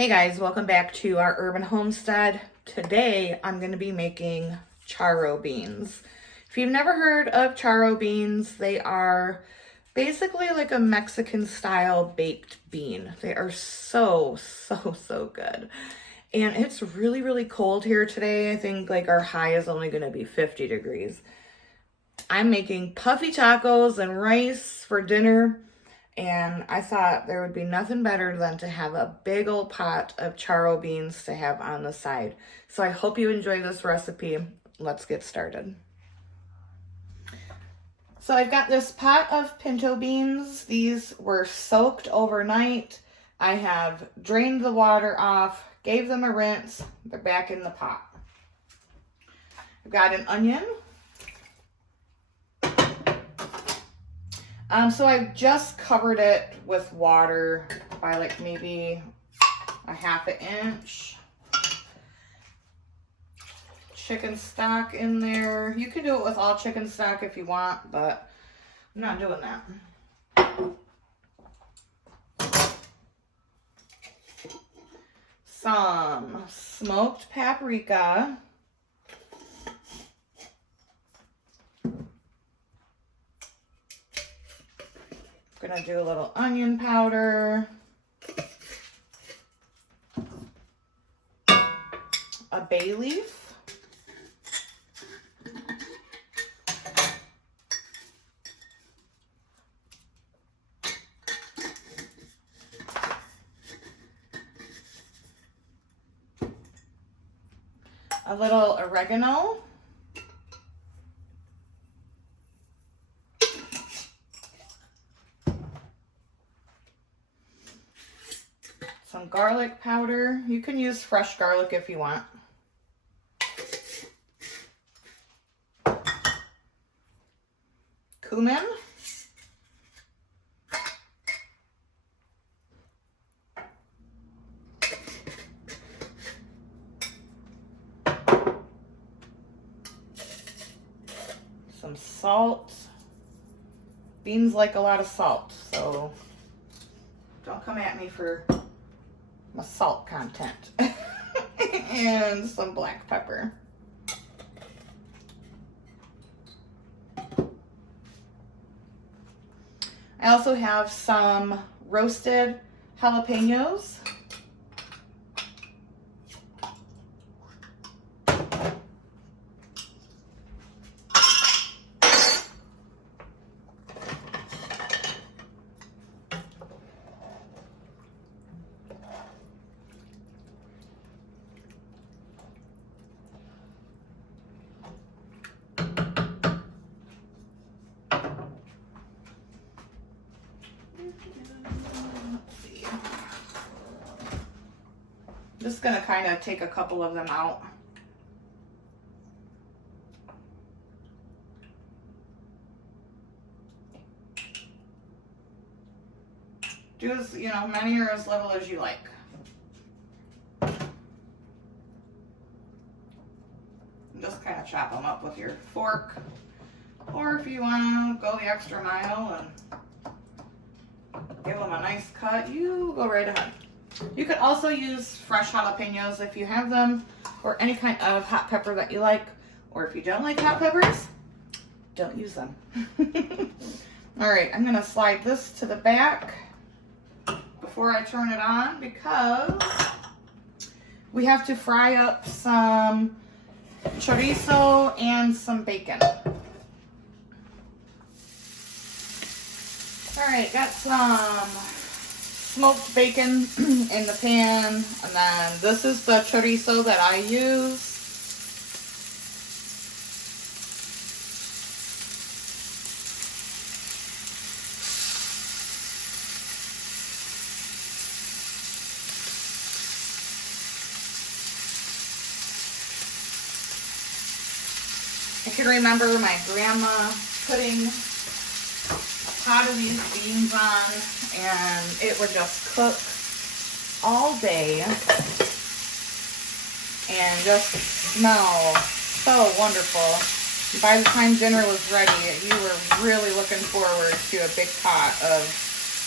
Hey guys, welcome back to our urban homestead. Today I'm going to be making charro beans. If you've never heard of charro beans, they are basically like a Mexican style baked bean. They are so good. And it's really cold here today. I think like our high is only going to be 50 degrees. I'm making puffy tacos and rice for dinner. And I thought there would be nothing better than to have a big old pot of charro beans to have on the side. So I hope you enjoy this recipe. Let's get started. So I've got this pot of pinto beans. These were soaked overnight. I have drained the water off, gave them a rinse. They're back in the pot. I've got an onion. So I've just covered it with water by like maybe a half an inch. Chicken stock in there. You can do it with all chicken stock if you want, but I'm not doing that. Some smoked paprika. Gonna do a little onion powder, a bay leaf, a little oregano, some garlic powder. You can use fresh garlic if you want. Cumin. Some salt. Beans like a lot of salt, so don't come at me for my salt content. And some black pepper. I also have some roasted jalapenos. Just gonna kind of take a couple of them out. Do as, many or as little as you like. Just kind of chop them up with your fork. Or if you want to go the extra mile and give them a nice cut, you go right ahead. You could also use fresh jalapenos if you have them, or any kind of hot pepper that you like. Or if you don't like hot peppers, don't use them. All right, I'm gonna slide this to the back before I turn it on because we have to fry up some chorizo and some bacon. All right, got some smoked bacon in the pan, and then this is the chorizo that I use. I can remember my grandma putting a pot of these beans on, and it would just cook all day and just smell so wonderful. By the time dinner was ready, you were really looking forward to a big pot of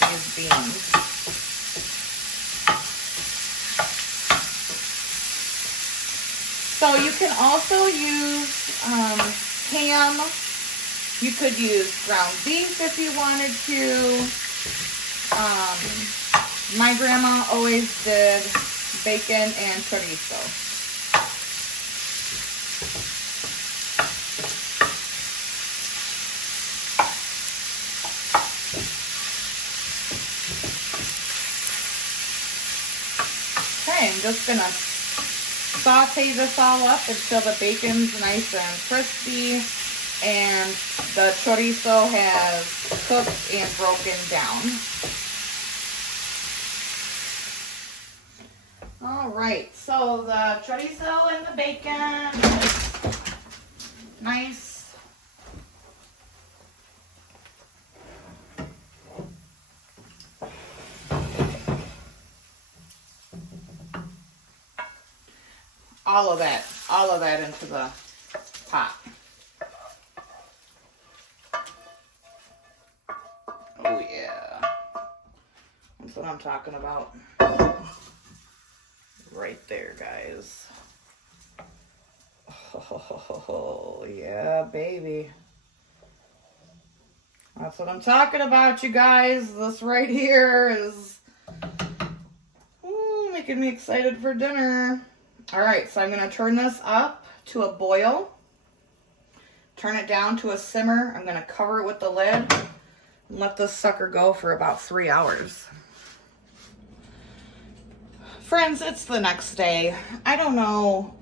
these beans. So you can also use ham. You could use ground beef if you wanted to. My grandma always did bacon and chorizo. Okay, I'm just gonna saute this all up until the bacon's nice and crispy and the chorizo has cooked and broken down. All right, so the chorizo and the bacon is nice. All of that into the pot. Oh yeah, that's what I'm talking about. Right there, guys. Oh yeah, baby. That's what I'm talking about, you guys. This right here is making me excited for dinner. All right, so I'm going to turn this up to a boil. Turn it down to a simmer. I'm going to cover it with the lid and let this sucker go for about 3 hours. Friends, it's the next day. I don't know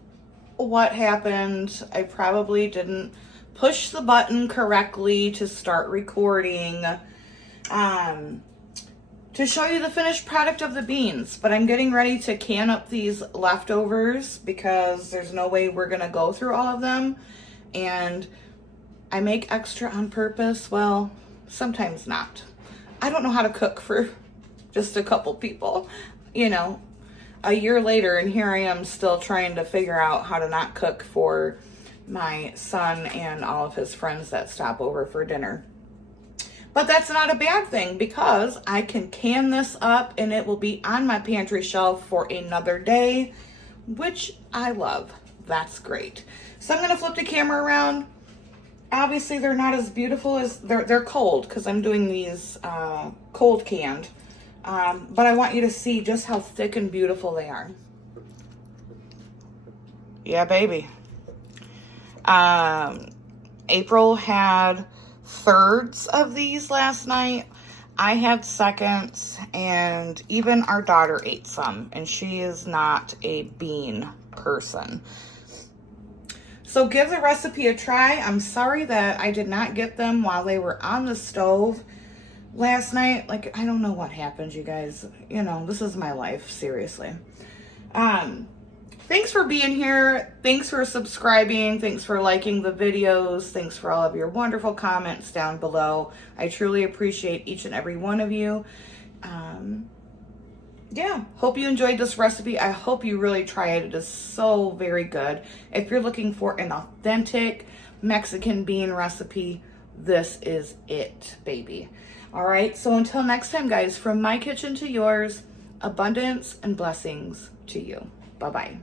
what happened. I probably didn't push the button correctly to start recording. To show you the finished product of the beans, but I'm getting ready to can up these leftovers because there's no way we're gonna go through all of them, and I make extra on purpose. Well, sometimes not. I don't know how to cook for just a couple people, you know, a year later, and here I am still trying to figure out how to not cook for my son and all of his friends that stop over for dinner. But that's not a bad thing because I can can this up and it will be on my pantry shelf for another day, which I love. That's great. So I'm going to flip the camera around. Obviously, they're not as beautiful as, they're cold because I'm doing these cold canned. But I want you to see just how thick and beautiful they are. Yeah, baby. April had thirds of these last night. I had seconds, and even our daughter ate some, and she is not a bean person. So give the recipe a try. I'm sorry that I did not get them while they were on the stove last night. Like, I don't know what happened, you guys. You know, this is my life, seriously. Thanks for being here. Thanks for subscribing. Thanks for liking the videos. Thanks for all of your wonderful comments down below. I truly appreciate each and every one of you. Yeah, hope you enjoyed this recipe. I hope you really try it. It is so very good. If you're looking for an authentic Mexican bean recipe, this is it, baby. All right, so until next time, guys, from my kitchen to yours, abundance and blessings to you. Bye-bye.